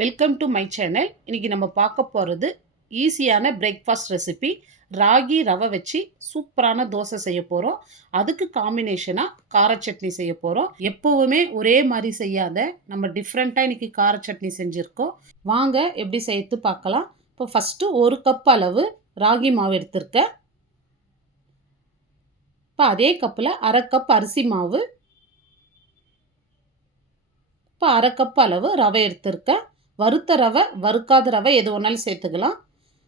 Welcome to my channel. இன்றைக்கி நம்ம பார்க்க போகிறது ஈஸியான பிரேக்ஃபாஸ்ட் ரெசிபி. ராகி ரவை வச்சு சூப்பரான தோசை செய்ய போகிறோம். அதுக்கு காம்பினேஷனாக கார சட்னி செய்ய போகிறோம். எப்போவுமே ஒரே மாதிரி செய்யாத நம்ம டிஃப்ரெண்ட்டாக இன்றைக்கி கார சட்னி செஞ்சுருக்கோம். வாங்க எப்படி செய்யறது பார்க்கலாம். இப்போ ஃபஸ்ட்டு 1 கப் அளவு ராகி மாவு எடுத்திருக்கேன். இப்போ அதே கப்பில் 1/2 கப் அரிசி மாவு, இப்போ 1/2 கப் அளவு ரவை எடுத்திருக்கேன். வறுத்த ரவை, வறுக்காத ரவை எது ஒன்றாலும் சேர்த்துக்கலாம்.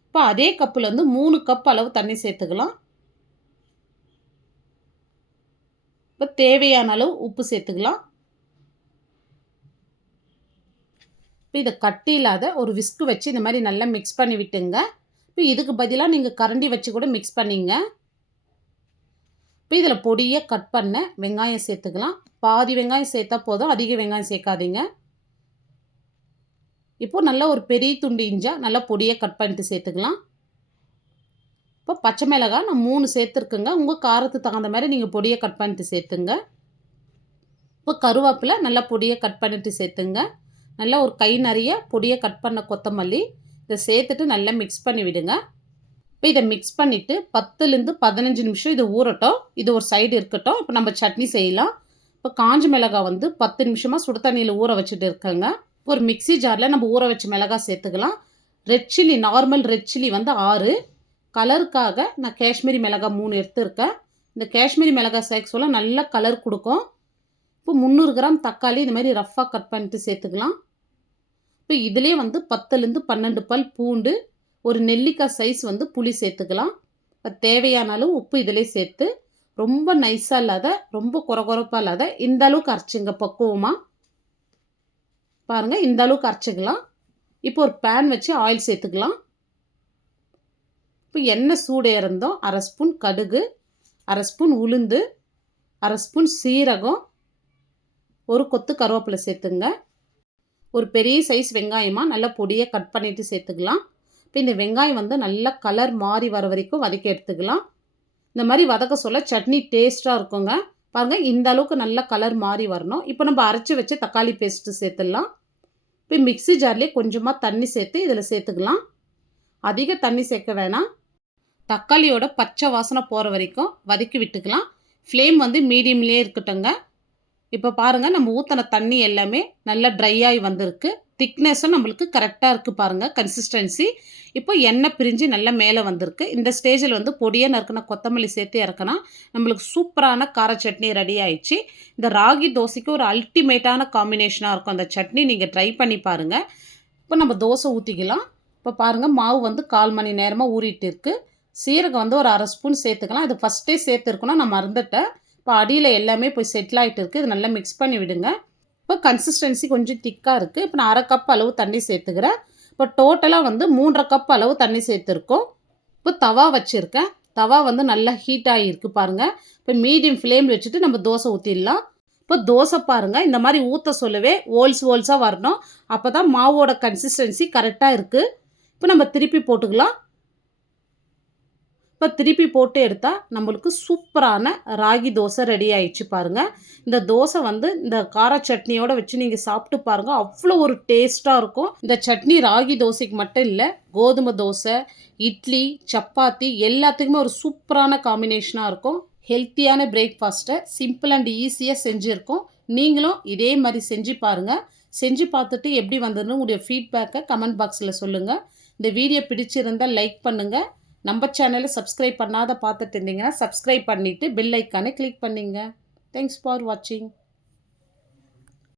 இப்போ அதே கப்பில் 3 கப் அளவு தண்ணி சேர்த்துக்கலாம். இப்போ தேவையான அளவு உப்பு சேர்த்துக்கலாம். இப்போ இதை கட்டி இல்லாத ஒரு விஸ்கு வச்சு இந்த மாதிரி நல்லா மிக்ஸ் பண்ணி விட்டுங்க. இப்போ இதுக்கு பதிலாக நீங்கள் கரண்டி வச்சு கூட மிக்ஸ் பண்ணிங்க. இப்போ இதில் பொடியாக கட் பண்ண வெங்காயம் சேர்த்துக்கலாம். பாதி வெங்காயம் சேர்த்தா போதும், அதிக வெங்காயம் சேர்க்காதீங்க. இப்போது நல்லா ஒரு பெரிய துண்டு இஞ்சா நல்லா பொடியாக கட் பண்ணிட்டு சேர்த்துக்கலாம். இப்போ பச்சை மிளகாய் நான் 3 சேர்த்துருக்குங்க. உங்கள் காரத்துக்கு தகுந்த மாதிரி நீங்கள் பொடியாக கட் பண்ணிட்டு சேர்த்துங்க. இப்போ கருவேப்பிலை நல்லா பொடியாக கட் பண்ணிட்டு சேர்த்துங்க. நல்லா ஒரு கை நிறைய பொடியாக கட் பண்ண கொத்தமல்லி இதை சேர்த்துட்டு நல்லா மிக்ஸ் பண்ணி விடுங்க. இப்போ இதை மிக்ஸ் பண்ணிவிட்டு 10லேருந்து 15 நிமிஷம் இது ஊறட்டும். இது ஒரு சைடு இருக்கட்டும். இப்போ நம்ம சட்னி செய்யலாம். இப்போ காஞ்ச மிளகாய் 10 நிமிஷமாக சுடு தண்ணியில் ஊற வச்சுட்டு இருக்கேங்க. ஒரு மிக்ஸி ஜாரில் நம்ம ஊற வச்ச மிளகாய் சேர்த்துக்கலாம். Red chilli, normal red chilli 6, கலருக்காக நான் காஷ்மீரி மிளகாய் 3 எடுத்துருக்கேன். இந்த காஷ்மீரி மிளகாய் சேர்க்க சொல்ல நல்ல கலர் கொடுக்கும். இப்போ 300 கிராம் தக்காளி இந்த மாதிரி ரஃப்பாக கட் பண்ணிட்டு சேர்த்துக்கலாம். இப்போ இதிலே 10லேருந்து 12 பல் பூண்டு, ஒரு நெல்லிக்காய் சைஸ் புளி சேர்த்துக்கலாம். இப்போ தேவையான அளவு உப்பு இதிலே சேர்த்து ரொம்ப நைஸாக இல்லாத, ரொம்ப கொரகொரப்பாக இல்லாத இந்த அளவுக்கு அரைச்சிங்க பக்குவமாக. பாருங்கள், இந்த அளவுக்கு அரைச்சிக்கலாம். இப்போ ஒரு பேன் வச்சு ஆயில் சேர்த்துக்கலாம். இப்போ எண்ணெய் சூடு ஏறந்தோம் 1/2 ஸ்பூன் கடுகு, 1/2 ஸ்பூன் உளுந்து, 1/2 ஸ்பூன் சீரகம், ஒரு கொத்து கருவேப்பிலை சேர்த்துங்க. ஒரு பெரிய சைஸ் வெங்காயமாக நல்லா பொடியாக கட் பண்ணிவிட்டு சேர்த்துக்கலாம். இப்போ இந்த வெங்காயம் நல்லா கலர் மாறி வர வரைக்கும் வதக்கி எடுத்துக்கலாம். இந்த மாதிரி வதக்க சொல்ல சட்னி டேஸ்ட்டாக இருக்குங்க. பாருங்கள், இந்த அளவுக்கு நல்லா கலர் மாறி வரணும். இப்போ நம்ம அரைச்சி வச்ச தக்காளி பேஸ்ட்டு சேர்த்துடலாம். இப்போ மிக்ஸி ஜார்லேயே கொஞ்சமாக தண்ணி சேர்த்து இதில் சேர்த்துக்கலாம். அதிக தண்ணி சேர்க்க வேணாம். தக்காளியோட பச்சை வாசனை போகிற வரைக்கும் வதக்கி விட்டுக்கலாம். ஃப்ளேம் மீடியம்லேயே இருக்கட்டுங்க. இப்போ பாருங்கள், நம்ம ஊற்றின தண்ணி எல்லாமே நல்லா ட்ரை ஆகி வந்திருக்கு. திக்னஸும் நம்மளுக்கு கரெக்டாக இருக்குது பாருங்கள் கன்சிஸ்டன்சி. இப்போ எண்ணெய் பிரிஞ்சு நல்லா மேலே வந்திருக்கு. இந்த ஸ்டேஜில் பொடியாக நறுக்கின கொத்தமல்லி சேர்த்து இறக்கினா நம்மளுக்கு சூப்பரான கார சட்னி ரெடி ஆயிடுச்சு. இந்த ராகி தோசைக்கு ஒரு அல்டிமேட்டான காம்பினேஷனாக இருக்கும் அந்த சட்னி. நீங்கள் ட்ரை பண்ணி பாருங்கள். இப்போ நம்ம தோசை ஊற்றிக்கலாம். இப்போ பாருங்கள், மாவு 1/4 மணி நேரமாக ஊறிட்டு இருக்குது. சீரகம் ஒரு 1/2 ஸ்பூன் சேர்த்துக்கலாம். இது ஃபஸ்ட்டே சேர்த்துருக்கணும், நான் மறந்துட்டேன். இப்போ அடியில் எல்லாமே போய் செட்டில் ஆகிட்டு இருக்குது. இது நல்லா மிக்ஸ் பண்ணி விடுங்க. இப்போ கன்சிஸ்டன்சி கொஞ்சம் திக்காக இருக்குது. இப்போ நான் 1/2 கப் அளவு தண்ணி சேர்த்துக்கிறேன். இப்போ டோட்டலாக 3/2 கப் அளவு தண்ணி சேர்த்துருக்கோம். இப்போ தவா வச்சுருக்கேன். தவா நல்லா ஹீட் ஆகிருக்கு பாருங்கள். இப்போ மீடியம் ஃப்ளேம் வச்சுட்டு நம்ம தோசை ஊற்றிடலாம். இப்போ தோசை பாருங்கள், இந்த மாதிரி ஊற்ற சொல்லவே ஹோல்ஸாக வரணும். அப்போ தான் மாவோட கன்சிஸ்டன்சி கரெக்டாக இருக்குது. இப்போ நம்ம திருப்பி போட்டுக்கலாம். இப்போ திருப்பி போட்டு எடுத்தால் நம்மளுக்கு சூப்பரான ராகி தோசை ரெடி ஆயிடுச்சு பாருங்கள். இந்த தோசை இந்த கார சட்னியோடு வச்சு நீங்கள் சாப்பிட்டு பாருங்கள், அவ்வளோ ஒரு டேஸ்ட்டாக இருக்கும். இந்த சட்னி ராகி தோசைக்கு மட்டும் இல்லை, கோதுமை தோசை, இட்லி, சப்பாத்தி எல்லாத்துக்குமே ஒரு சூப்பரான காம்பினேஷனாக இருக்கும். ஹெல்த்தியான பிரேக்ஃபாஸ்ட்டை சிம்பிள் அண்ட் ஈஸியாக செஞ்சுருக்கோம். நீங்களும் இதே மாதிரி செஞ்சு பாருங்கள். செஞ்சு பார்த்துட்டு எப்படி வந்ததுன்னு உங்களுடைய ஃபீட்பேக்கை கமெண்ட் பாக்ஸில் சொல்லுங்கள். இந்த வீடியோ பிடிச்சிருந்தால் லைக் பண்ணுங்கள். நம்ம சேனலை சப்ஸ்கிரைப் பண்ணாத பார்த்துட்டு இருந்தீங்கன்னா சப்ஸ்கிரைப் பண்ணிவிட்டு பெல் ஐக்கானை கிளிக் பண்ணிங்க. தேங்க்ஸ் ஃபார் வாட்சிங்.